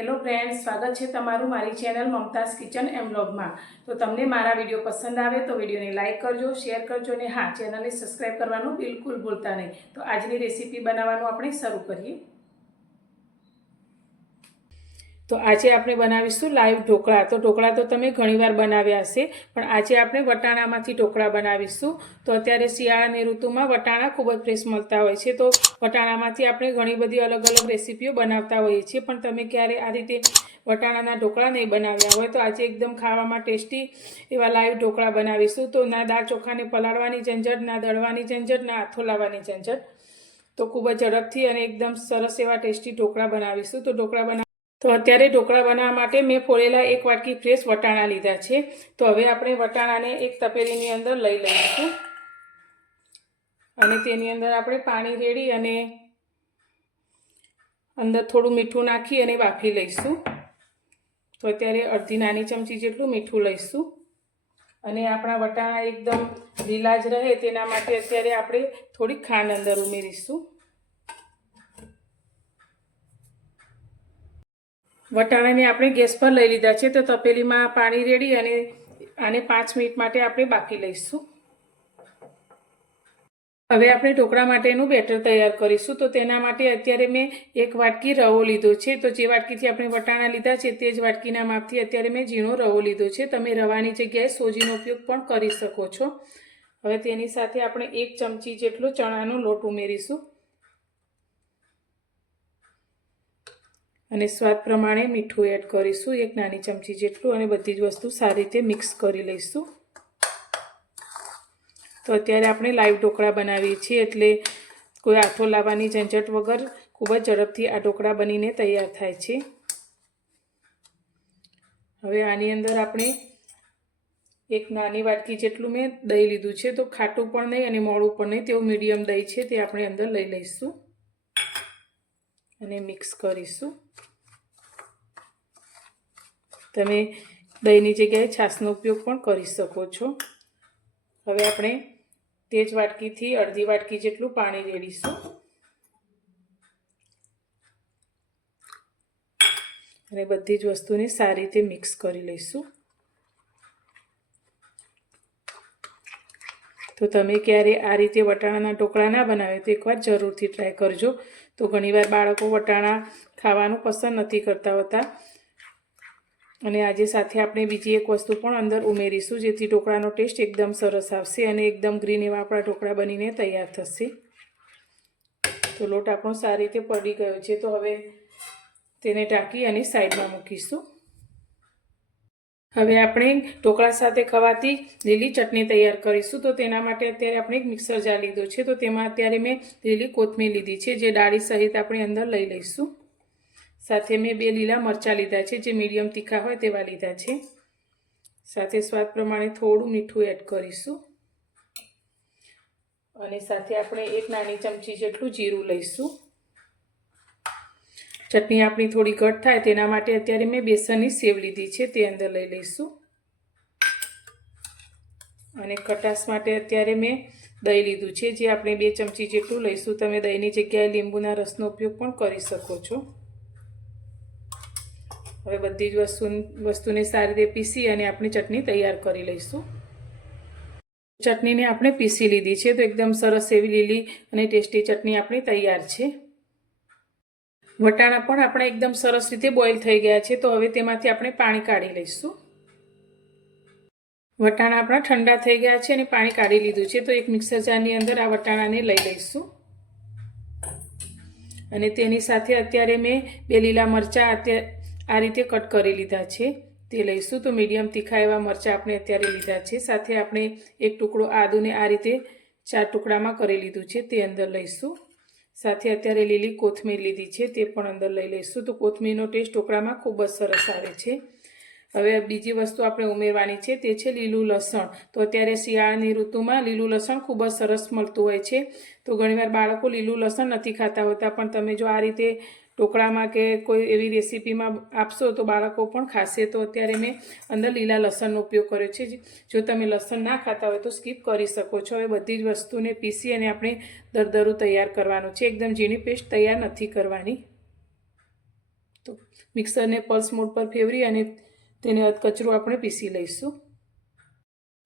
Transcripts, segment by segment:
Hello friends, સ્વાગત છે તમારું મારી ચેનલ મમતાઝ કિચન એમ બ્લોગમાં તો તમને મારા વીડિયો પસંદ આવે તો વિડીયોને લાઇક કરજો, શેર કરજો અને હા, ચેનલને સબસ્ક્રાઈબ કરવાનું બિલકુલ ભૂલતા નહીં. તો આજની રેસીપી બનાવવાનું આપણે શરૂ કરીએ. તો આજે આપણે બનાવીશું લાઈવ ઢોકળા. તો ઢોકળા તો તમે ઘણીવાર બનાવ્યા હશે, પણ આજે આપણે વટાણામાંથી ઢોકળા બનાવીશું. તો અત્યારે શિયાળાની ઋતુમાં વટાણા ખૂબ જ ફ્રેશ મળતા હોય છે. તો વટાણામાંથી આપણે ઘણી બધી અલગ અલગ રેસીપીઓ બનાવતા હોઈએ છીએ, પણ તમે ક્યારે આ રીતે વટાણાના ઢોકળા નહીં બનાવ્યા હોય તો આજે એકદમ ખાવામાં ટેસ્ટી એવા લાઈવ ઢોકળા બનાવીશું. તો ના દાળ ચોખાને પલાળવાની ઝંઝટ, ના દળવાની ઝંઝટ, ના હાથો લાવવાની ઝંઝટ. તો ખૂબ જ ઝડપથી અને એકદમ સરસ એવા ટેસ્ટી ઢોકળા બનાવીશું. તો ઢોકળા બના તો અત્યારે ઢોકળા બનાવવા માટે મેં ફોળેલા એક વાટકી ફ્રેશ વટાણા લીધા છે. તો હવે આપણે વટાણાને એક તપેલીની અંદર લઈ લઈશું. અને તેની અંદર આપણે પાણી રેડી અને અંદર થોડું મીઠું નાખી અને બાફી લઈશું. તો અત્યારે અડધી નાની ચમચી જેટલું મીઠું લઈશું. અને આપણા વટાણા એકદમ લીલા જ રહે તેના માટે અત્યારે આપણે થોડીક ખાંડ અંદર ઉમેરીશું. વટાણાને આપણે ગેસ પર લઈ લીધા છે, તો તપેલીમાં પાણી રેડી અને આને પાંચ મિનિટ માટે આપણે બાફી લઈશું. હવે આપણે ઢોકળા માટેનું બેટર તૈયાર કરીશું, તો તેના માટે અત્યારે મેં એક વાટકી રવો લીધો છે, તો જે વાટકીથી આપણે વટાણા લીધા છે, તે જ વાટકીના માપથી અત્યારે મેં ઝીણો રવો લીધો છે. તમે રવાની જગ્યાએ સોજીનો ઉપયોગ પણ કરી શકો છો. હવે તેની સાથે આપણે એક ચમચી જેટલો ચણાનો લોટ ઉમેરીશું. અને સ્વાદ પ્રમાણે મીઠું એડ કરીશું, એક નાની ચમચી જેટલું અને બધી જ વસ્તુ સારી રીતે મિક્સ કરી લઈશું. તો અત્યારે આપણે લાઈવ ઢોકળા બનાવીએ છીએ, એટલે કોઈ આથો લાવવાની ઝંઝટ વગર ખૂબ જ ઝડપથી આ ઢોકળા બનીને તૈયાર થાય છે. હવે આની અંદર આપણે એક નાની વાટકી જેટલું મેં દહીં લીધું છે, તો ખાટું પણ નહીં અને મોડું પણ નહીં તેવું મીડિયમ દહીં છે, તે આપણે અંદર લઈ લઈશું. અને મિક્સ કરીશું. તમે દહીંની જગ્યાએ છાશનો ઉપયોગ પણ કરી શકો છો. હવે આપણે તે જ વાટકીથી અડધી વાટકી જેટલું પાણી રેડીશું. અને બધી જ વસ્તુને સારી રીતે મિક્સ કરી લઈશું. તો તમે ક્યારે આ રીતે વટાણાના ઢોકળા ના બનાવ્યો તો એકવાર જરૂરથી ટ્રાય કરજો. તો ઘણીવાર બાળકો વટાણા ખાવાનું પસંદ નથી કરતા હોતા. અને આજે સાથે આપણે બીજી એક વસ્તુ પણ અંદર ઉમેરીશું, જેથી ઢોકળાનો ટેસ્ટ એકદમ સરસ આવશે અને એકદમ ગ્રીન એવા આપણા ઢોકળા બનીને તૈયાર થશે. તો લોટ આપણો સારી રીતે પડી ગયો છે. તો હવે તેને ટાંકી અને સાઈડમાં મૂકીશું. હવે આપણે ઢોકળા સાથે ખવાતી લીલી ચટણી તૈયાર કરીશું. તો તેના માટે અત્યારે આપણે એક મિક્સર જાર લીધો છે. તો તેમાં અત્યારે મેં લીલી કોથમીર લીધી છે, જે ડાળી સહિત આપણે અંદર લઈ લઈશું. સાથે મેં બે લીલા મરચાં લીધા છે, જે મીડિયમ તીખા હોય તેવા લીધા છે. સાથે સ્વાદ પ્રમાણે થોડું મીઠું એડ કરીશું. અને સાથે આપણે એક નાની ચમચી જેટલું જીરું લઈશું. ચટણી આપણી થોડી ઘટ થાય તેના માટે અત્યારે મેં બેસનની સેવ લીધી છે, તે અંદર લઈ લઈશું. અને કટાશ માટે અત્યારે મેં દહીં લીધું છે, જે આપણે બે ચમચી જેટલું લઈશું. તમે દહીંની જગ્યાએ લીંબુના રસનો ઉપયોગ પણ કરી શકો છો. હવે બધી જ વસ્તુ, વસ્તુને સારી રીતે પીસી અને આપણે ચટણી તૈયાર કરી લઈશું. ચટણીને આપણે પીસી લીધી છે, તો એકદમ સરસ એવી લીલી અને ટેસ્ટી ચટણી આપણી તૈયાર છે. વટાણા પણ આપણે એકદમ સરસ રીતે બોઇલ થઈ ગયા છે, તો હવે તેમાંથી આપણે પાણી કાઢી લઈશું. વટાણા આપણા ઠંડા થઈ ગયા છે અને પાણી કાઢી લીધું છે, તો એક મિક્સર જારની અંદર આ વટાણાને લઈ લઈશું. અને તેની સાથે અત્યારે મેં બે લીલા મરચાં આ રીતે કટ કરી લીધા છે, તે લઈશું. તો મીડિયમ તીખા એવા મરચાં આપણે અત્યારે લીધા છે, સાથે આપણે એક ટુકડો આદુને આ રીતે ચાર ટુકડામાં કરી લીધું છે, તે અંદર લઈશું. સાથે અત્યારે લીલી કોથમીર લીધી છે, તે પણ અંદર લઈ લઈશું. તો કોથમીરનો ટેસ્ટ ઢોકળામાં ખૂબ જ સરસ આવે છે. હવે બીજી વસ્તુ આપણે ઉમેરવાની છે, તે છે લીલું લસણ. તો અત્યારે શિયાળાની ઋતુમાં લીલું લસણ ખૂબ જ સરસ મળતું હોય છે. તો ઘણીવાર બાળકો લીલું લસણ નથી ખાતા હોતા, પણ તમે જો આ રીતે ઢોકળામાં કે કોઈ એવી રેસીપીમાં આપશો તો બાળકો પણ ખાશે. તો અત્યારે મેં અંદર લીલા લસણનો ઉપયોગ કર્યો છે. જો તમે લસણ ના ખાતા હોય તો સ્કીપ કરી શકો છો. હવે બધી જ વસ્તુને પીસી અને આપણે દરદરું તૈયાર કરવાનું છે. એકદમ ઝીણી પેસ્ટ તૈયાર નથી કરવાની. તો મિક્સરને પલ્સ મોડ પર ફેરવી અને તેને કચરો આપણે પીસી લઈશું.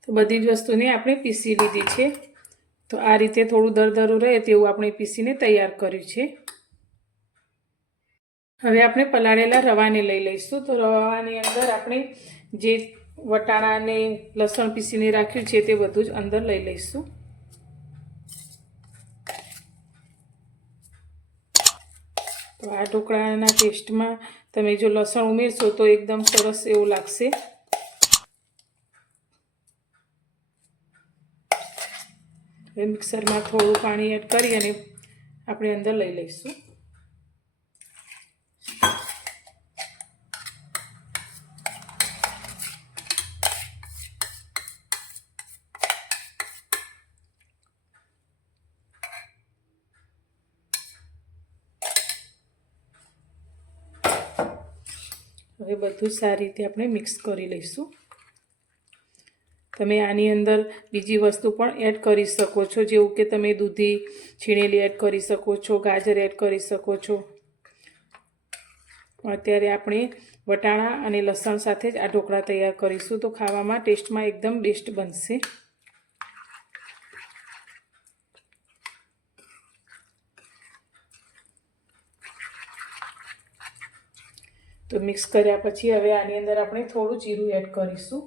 તો બધી જ વસ્તુને આપણે પીસી લીધી છે. તો આ રીતે થોડું દરદરું રહે તેવું આપણે પીસીને તૈયાર કર્યું છે. હવે આપણે પલાળેલા રવાને લઈ લઈશું. તો રવાની અંદર આપણે જે વટાણા અને લસણ પીસીને રાખ્યું છે તે બધું જ અંદર લઈ લઈશું. તો આ ઢોકળાના ટેસ્ટમાં તમે જો લસણ ઉમેરશો તો એકદમ સરસ એવું લાગશે. હવે મિક્સરમાં થોડું પાણી એડ કરી અને આપણે અંદર લઈ લઈશું. હવે બધું સારી રીતે આપણે મિક્સ કરી લઈશું. તમે આની અંદર બીજી વસ્તુ પણ એડ કરી શકો છો, જેવું કે તમે દૂધી, છીણેલી એડ કરી શકો છો, ગાજર એડ કરી શકો છો. અત્યારે આપણે વટાણા અને લસણ સાથે જ આ ઢોકળા તૈયાર કરીશું, તો ખાવામાં ટેસ્ટમાં એકદમ બેસ્ટ બનશે. તો મિક્સ કર્યા પછી હવે આની અંદર આપણે થોડું જીરું એડ કરીશું.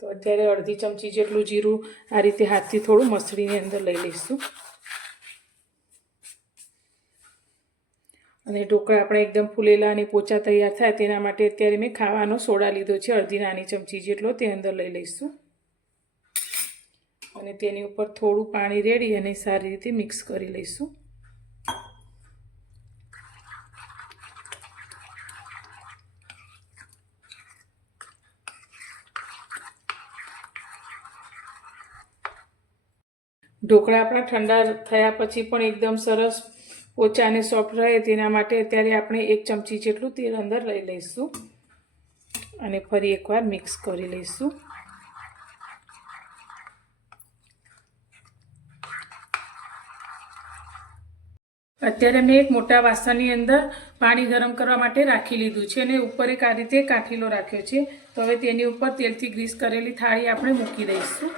તો અત્યારે અડધી ચમચી જેટલું જીરું આ રીતે હાથથી થોડું મસળીની અંદર લઈ લઈશું. અને ઢોકળા આપણે એકદમ ફૂલેલા અને પોચા તૈયાર થાય તેના માટે અત્યારે મેં ખાવાનો સોડા લીધો છે, અડધી નાની ચમચી જેટલો તે અંદર લઈ લઈશું. અને તેની ઉપર થોડું પાણી રેડી અને સારી રીતે મિક્સ કરી લઈશું. ઢોકળા આપણા ઠંડા થયા પછી પણ એકદમ સરસ ઓછા અને સોફ્ટ રહે તેના માટે અત્યારે આપણે એક ચમચી જેટલું તેલ અંદર લઈ લઈશું અને ફરી એકવાર મિક્સ કરી લઈશું. અત્યારે મેં એક મોટા વાસણની અંદર પાણી ગરમ કરવા માટે રાખી લીધું છે અને ઉપર એક આ રીતે કાઠીલો રાખ્યો છે. તો હવે તેની ઉપર તેલથી ગ્રીસ કરેલી થાળી આપણે મૂકી દઈશું.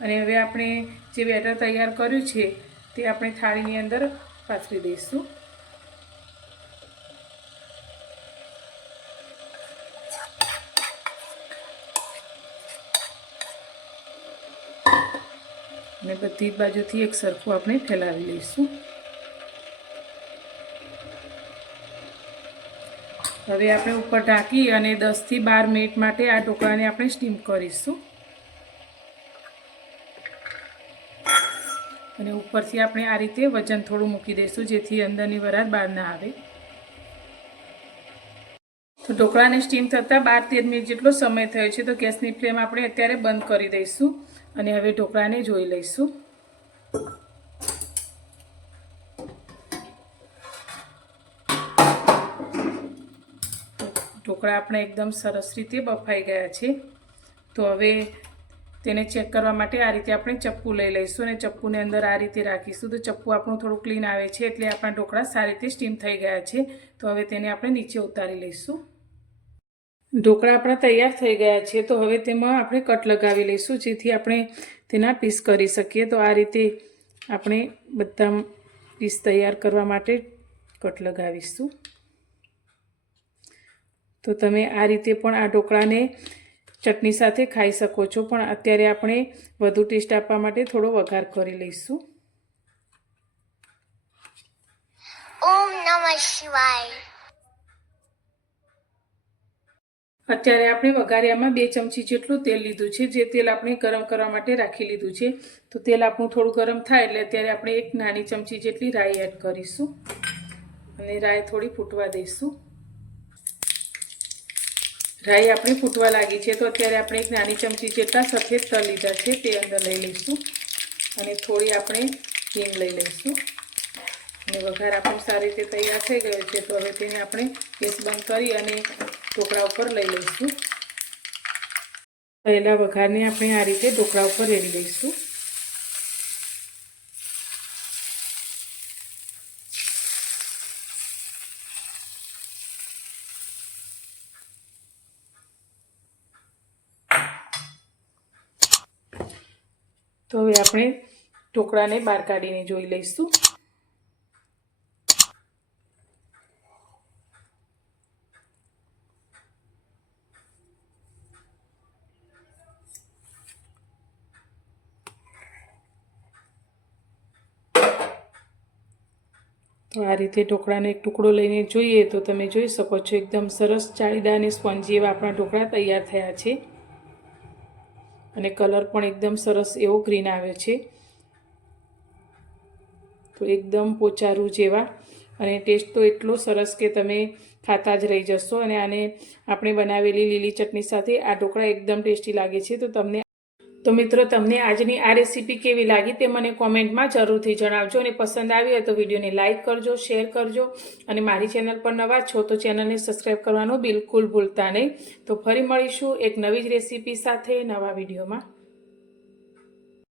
અને હવે આપણે જે બેટર તૈયાર કર્યું છે તે આપણે થાળીની અંદર પાથરી દઈશું. અને બધી બાજુથી એક સરખું આપણે ફેલાવી લઈશું. હવે આપણે ઉપર ઢાંકી અને દસથી બાર મિનિટ માટે આ ઢોકળાને આપણે સ્ટીમ કરીશું. અને ઉપરથી આપણે આ રીતે વજન થોડું મૂકી દઈશું, જેથી અંદરની વરાળ બહાર ના આવે. તો ઢોકળાને સ્ટીમ થતાં બાર તેર મિનિટ જેટલો સમય થયો છે, તો ગેસની ફ્લેમ આપણે અત્યારે બંધ કરી દઈશું અને હવે ઢોકળાને જોઈ લઈશું. ઢોકળા આપણે એકદમ સરસ રીતે બફાઈ ગયા છે. તો હવે તેને ચેક કરવા માટે આ રીતે આપણે ચપ્પુ લઈ લઈશું અને ચપ્પુને અંદર આ રીતે રાખીશું. તો ચપ્પુ આપણું થોડું ક્લીન આવે છે એટલે આપણા ઢોકળા સારી રીતે સ્ટીમ થઈ ગયા છે. તો હવે તેને આપણે નીચે ઉતારી લઈશું. ઢોકળા આપણા તૈયાર થઈ ગયા છે. તો હવે તેમાં આપણે કટ લગાવી લઈશું જેથી આપણે તેના પીસ કરી શકીએ. તો આ રીતે આપણે બધા પીસ તૈયાર કરવા માટે કટ લગાવીશું. તો તમે આ રીતે પણ આ ઢોકળાને ચટણી સાથે ખાઈ શકો છો પણ અત્યારે આપણે વધુ ટેસ્ટ આપવા માટે થોડો વઘાર કરી લઈશું. ઓમ નમઃ શિવાય. અત્યારે આપણે વઘારિયામાં બે ચમચી જેટલું તેલ લીધું છે જે તેલ આપણે ગરમ કરવા માટે રાખી લીધું છે. તો તેલ આપણું થોડું ગરમ થાય એટલે અત્યારે આપણે એક નાની ચમચી જેટલી રાઈ એડ કરીશું. અને રાઈ થોડી ફૂટવા દઈશું. રાઈ આપણી ફૂટવા લાગી છે, તો અત્યારે આપણે એક નાની ચમચી જેટલા સફેદ તલ લીધા છે, તે અંદર લઈ લઈશું. અને થોડી આપણે હિંગ લઈ લઈશું. અને વઘાર આપણો સારી રીતે તૈયાર થઈ ગયો છે, તો હવે તેને આપણે ગેસ બંધ કરી અને ઢોકળા ઉપર લઈ લઈશું. પહેલાં વઘારને આપણે આ રીતે ઢોકળા ઉપર રેડી લઈશું. તો હવે આપણે ઢોકળાને બહાર કાઢીને જોઈ લઈશું. તો આ રીતે ઢોકળાનો એક ટુકડો લઈને જોઈએ તો તમે જોઈ શકો છો, એકદમ સરસ ચાળીદા અને સ્પોન્જી એવા આપણા ઢોકળા તૈયાર થયા છે. અને કલર પણ એકદમ સરસ એવો ગ્રીન આવે છે. તો એકદમ પોચારું જેવા. અને ટેસ્ટ તો એટલો સરસ કે તમે ખાતા જ રહી જશો. અને આને આપણે બનાવેલી લીલી ચટણી સાથે આ ઢોકળા એકદમ ટેસ્ટી લાગે છે. તો તમને તો મિત્રો, તમને આજની આ રેસીપી કેવી લાગી તે મને કોમેન્ટમાં જરૂરથી જણાવજો અને પસંદ આવી હોય તો વિડીયોને લાઇક કરજો, શેર કરજો અને મારી ચેનલ પર નવા છો તો ચેનલને સબસ્ક્રાઈબ કરવાનું બિલકુલ ભૂલતા નહીં. તો ફરી મળીશું એક નવી જ રેસીપી સાથે નવા વિડીયોમાં.